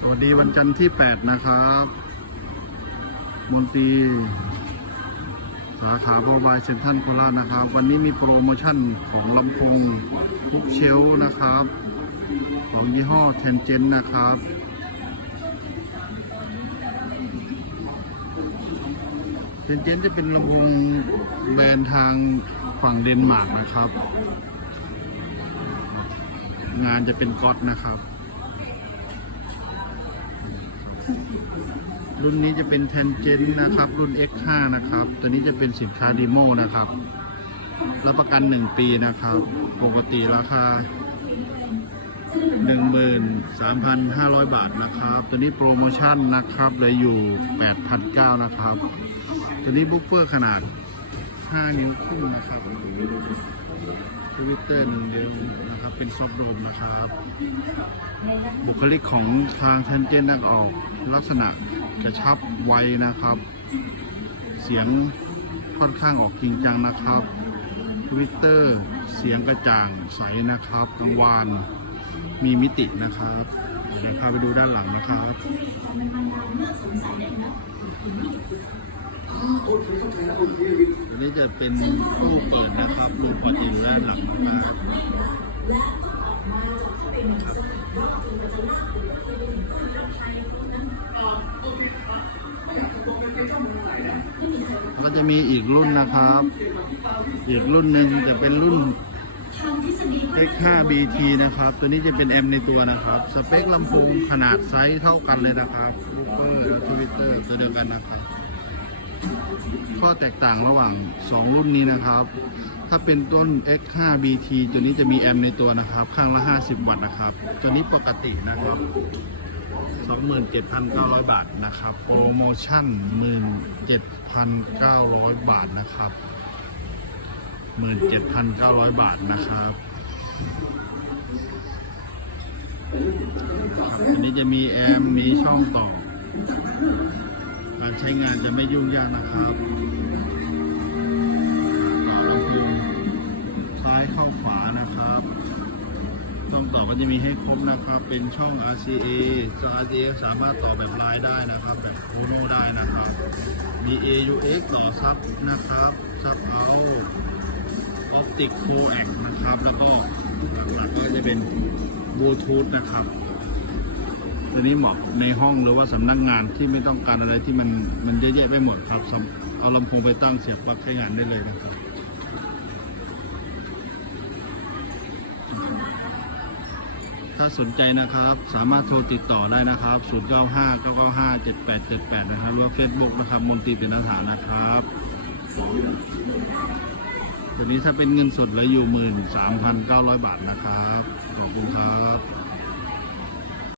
สวัสดีวันจันทร์ที่ 8 นะครับ มนตรีสาขาบอบายเซ็นทรัลโคราชนะครับ วันนี้มีโปรโมชั่นของลำโพงทุกเชลนะครับ ของยี่ห้อเทนเจนนะครับเทนเจนจะเป็นลำโพงแบรนด์ทางฝั่งเดนมาร์กนะครับ งานจะเป็นก๊อตนะครับ รุ่นนี้จะเป็น Tangent นะครับ รุ่น X5 นะครับ ตัวนี้จะเป็นสินค้าดีโมนะครับ รับประกัน 1 ปีนะครับ ปกติราคา 13,500 บาทนะครับ ตัวนี้โปรโมชั่นนะครับเลยอยู่ 8,900 นะครับ ตัวนี้บุ๊กเฟอร์ขนาด 5 นิ้วครึ่งนะครับทวิตเตอร์หนึ่งเดียวนะครับ เป็นซอฟต์โดมนะครับ บุคลิกของทางแทนเจนนักออกลักษณะ กระชับไวนะครับ เสียงค่อนข้างออกจริงจังนะครับทวิตเตอร์เสียงกระจ่างใสนะครับกังวานมีมิตินะครับ เดี๋ยวพาไปดูด้านหลังนะครับอันนี้จะเป็นตู้เปิดนะครับรูเปิดอยู่ด้านหลังนะครับ จะมีอีกรุ่นนะครับ อีกรุ่นหนึ่งจะเป็นรุ่น X5 BT นะครับ ตัวนี้จะเป็น M ในตัวนะครับ สเปคลำโพงขนาดไซส์เท่ากันเลยนะครับลูเปอร์และทวิตเตอร์ตัวเดียวกันนะครับ ข้อแตกต่างระหว่าง 2 รุ่นนี้นะครับ ถ้าเป็นต้น X5 BT ตัวนี้จะมี M ในตัวนะครับ ข้างละ 50 วัตต์นะครับ ตัวนี้ปกตินะครับ 27,900 บาทนะครับ โปรโมชั่น 17,900 บาทนะครับ 17,900 บาทนะครับอันนี้จะมีแอมมีช่องต่อ การใช้งานจะไม่ยุ่งยากนะครับ ต่อก็จะมีให้ครบนะครับ เป็นช่อง RCA ช่อง RCA สามารถต่อแบบไลน์ได้นะครับ แบบโคโนได้นะครับ มี AUX ต่อซับนะครับซับเอาออปติกโคแอกนะครับ แล้วก็หลักๆก็จะเป็นบลูทูธนะครับตัวนี้เหมาะในห้องหรือว่าสำนักงานที่ไม่ต้องการอะไรที่มันมันเยอะแยะไปหมดครับ เอาลำโพงไปตั้งเสียบปลั๊กใช้งานได้เลยนะครับ ถ้าสนใจนะครับ สามารถโทรติดต่อได้นะครับ 095 995 7878 นะครับหรือว่า Facebook นะครับมนตรีเป็นอาหารนะครับตอนนี้ถ้าเป็นเงินสดเหลืออยู่ 13,900 บาทนะครับ ขอบคุณครับ